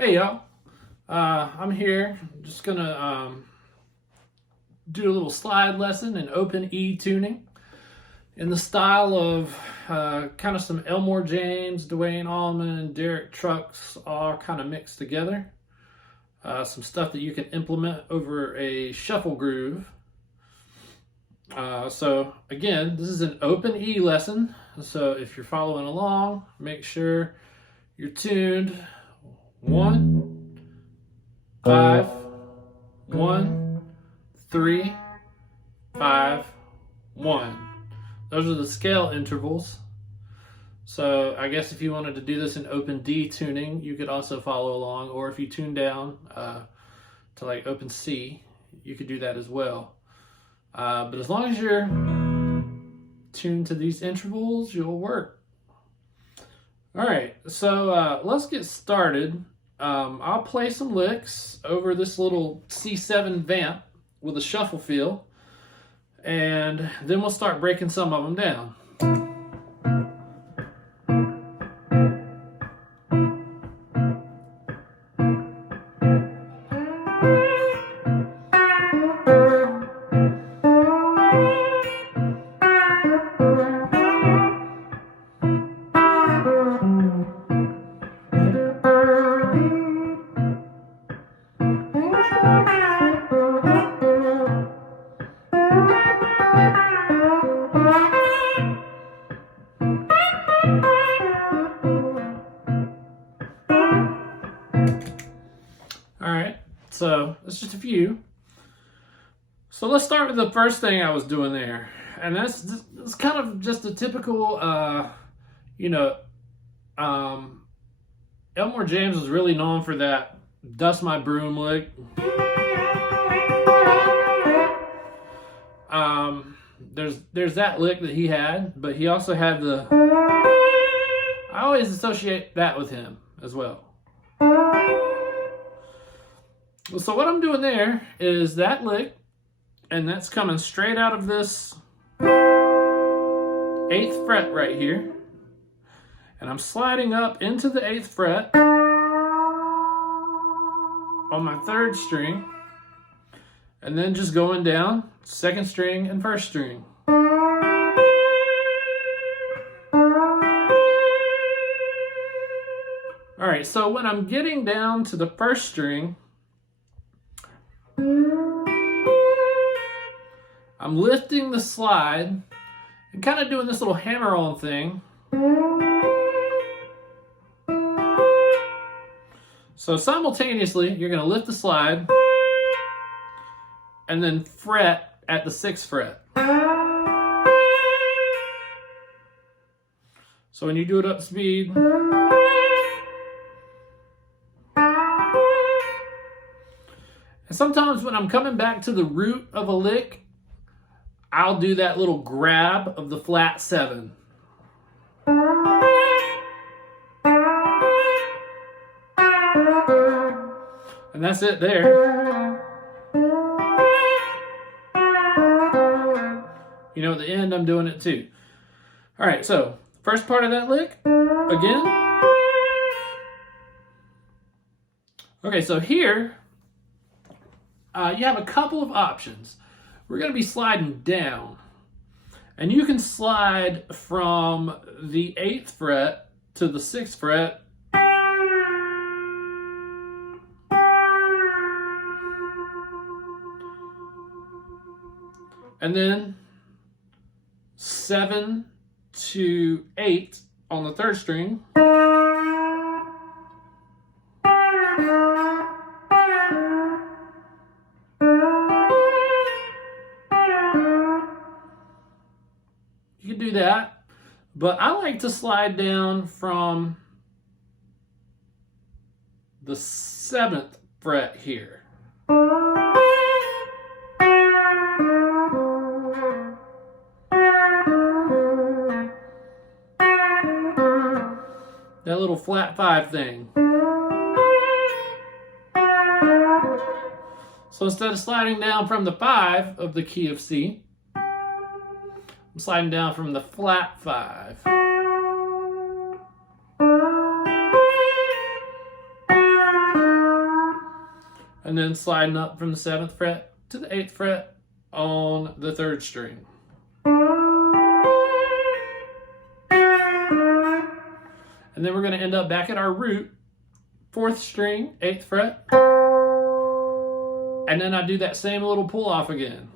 Hey y'all, I'm here. I'm just gonna do a little slide lesson in open E tuning in the style of kind of some Elmore James, Duane Allman, Derek Trucks, all kind of mixed together. Some stuff that you can implement over a shuffle groove. So again, this is an open E lesson. So if you're following along, make sure you're tuned 1, 5, 1, 3, 5, 1. Those are the scale intervals. So I guess if you wanted to do this in open D tuning, you could also follow along, or if you tune down to like open C, you could do that as well. But as long as you're tuned to these intervals, you'll work. All right, so let's get started. I'll play some licks over this little C7 vamp with a shuffle feel, and then we'll start breaking some of them down. All right, so that's just a few. So let's start with the first thing I was doing there. And that's kind of just a typical, Elmore James was really known for that Dust My Broom lick. There's that lick that he had, but he also had the, I always associate that with him as well. So what I'm doing there is that lick, and that's coming straight out of this 8th fret right here. And I'm sliding up into the 8th fret on my 3rd string, and then just going down 2nd string and 1st string. All right, so when I'm getting down to the 1st string, I'm lifting the slide and kind of doing this little hammer-on thing. So simultaneously, you're going to lift the slide and then fret at the 6th fret. So when you do it up speed, and sometimes when I'm coming back to the root of a lick, I'll do that little grab of the flat 7. And that's it there. You know, at the end, I'm doing it too. All right, so first part of that lick, again. Okay, so here, you have a couple of options. We're going to be sliding down. And you can slide from the 8th fret to the 6th fret. And then 7 to 8 on the 3rd string. You can do that, but I like to slide down from the 7th fret here. That little flat 5 thing. So instead of sliding down from the 5 of the key of C, I'm sliding down from the flat 5. and then sliding up from the 7th fret to the 8th fret on the 3rd string. And then we're going to end up back at our root, 4th string, 8th fret. And then I do that same little pull off again.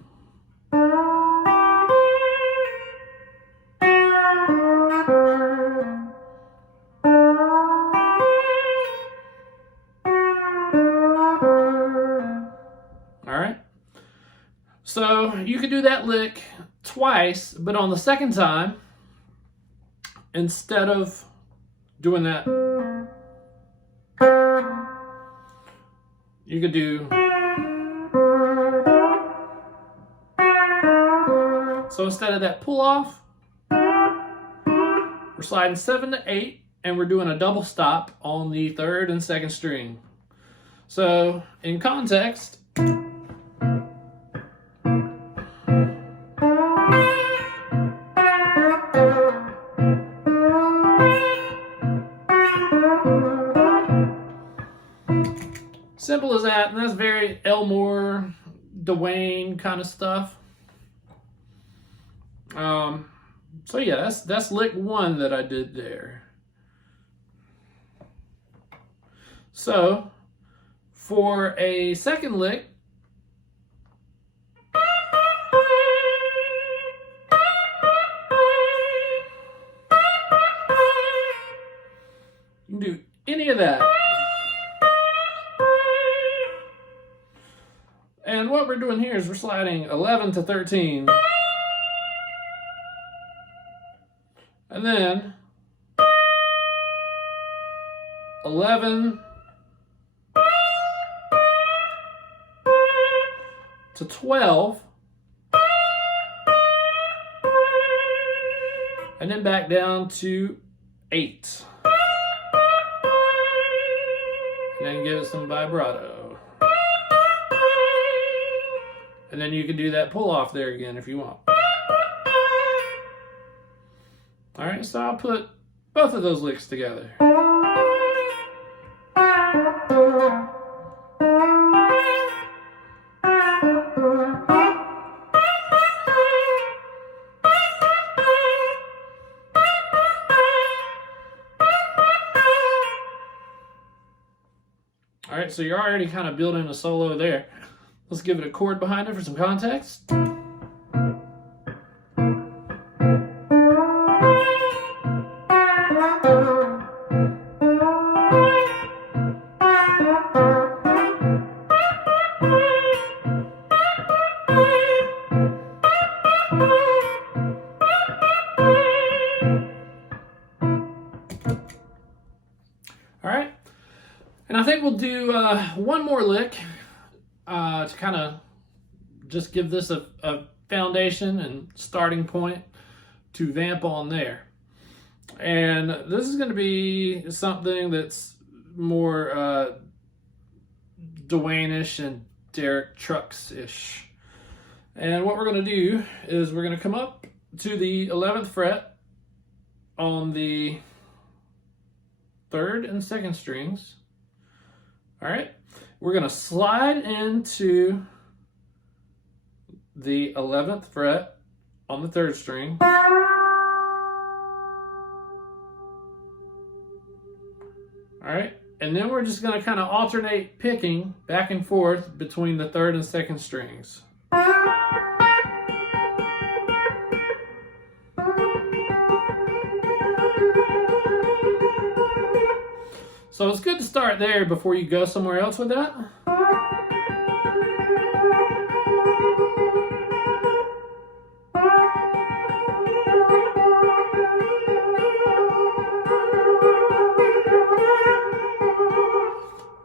All right. So you could do that lick twice, but on the second time, instead of doing that, you could do. So instead of that pull off, we're sliding 7 to 8, and we're doing a double stop on the 3rd and 2nd string. So in context, simple as that, and that's very Elmore, Duane kind of stuff. So yeah, that's lick 1 that I did there. So for a second lick, you can do any of that. And what we're doing here is we're sliding 11 to 13. And then 11 to 12. And then back down to 8. And then give it some vibrato. And then you can do that pull off there again if you want. All right, so I'll put both of those licks together. All right, so you're already kind of building a solo there. Let's give it a chord behind it for some context. All right, and I think we'll do one more lick to kind of just give this a foundation and starting point to vamp on there. And this is going to be something that's more Duane-ish and Derek Trucks-ish. And what we're going to do is we're going to come up to the 11th fret on the 3rd and 2nd strings. All right, we're going to slide into the 11th fret on the 3rd string. All right, and then we're just going to kind of alternate picking back and forth between the 3rd and 2nd strings. So it's good to start there before you go somewhere else with that.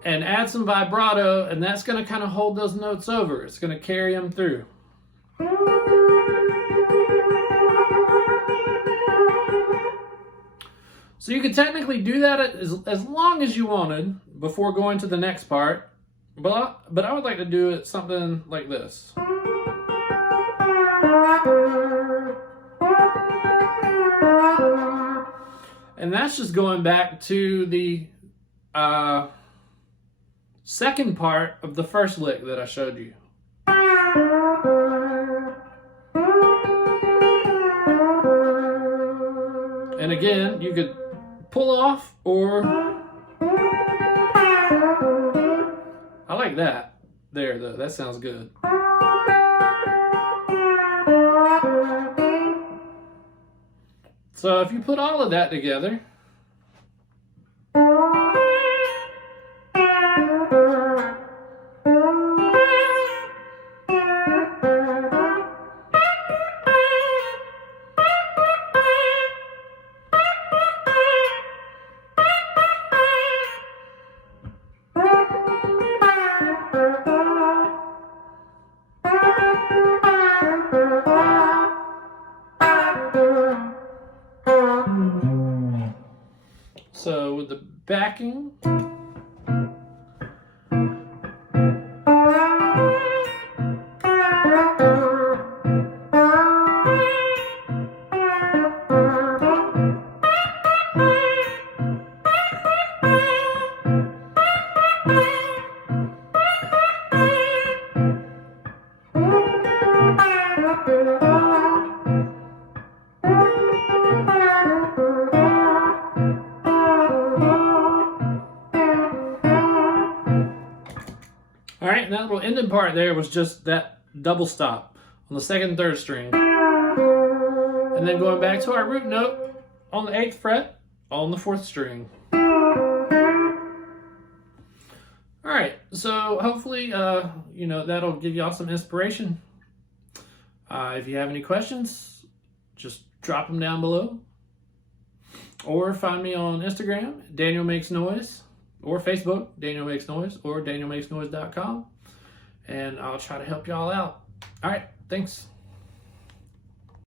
And add some vibrato, and that's going to kind of hold those notes over. It's going to carry them through. So you could technically do that as long as you wanted before going to the next part, but I would like to do it something like this. And that's just going back to the second part of the first lick that I showed you. And again, you could pull off, or I like that there though, that sounds good. So if you put all of that together, so with the backing, all right, and that little ending part there was just that double stop on the second and third string. And then going back to our root note on the 8th fret on the 4th string. All right, so hopefully, that'll give y'all some inspiration. If you have any questions, just drop them down below. Or find me on Instagram, Daniel Makes Noise, or Facebook, Daniel Makes Noise, or danielmakesnoise.com. And I'll try to help y'all out. All right, thanks.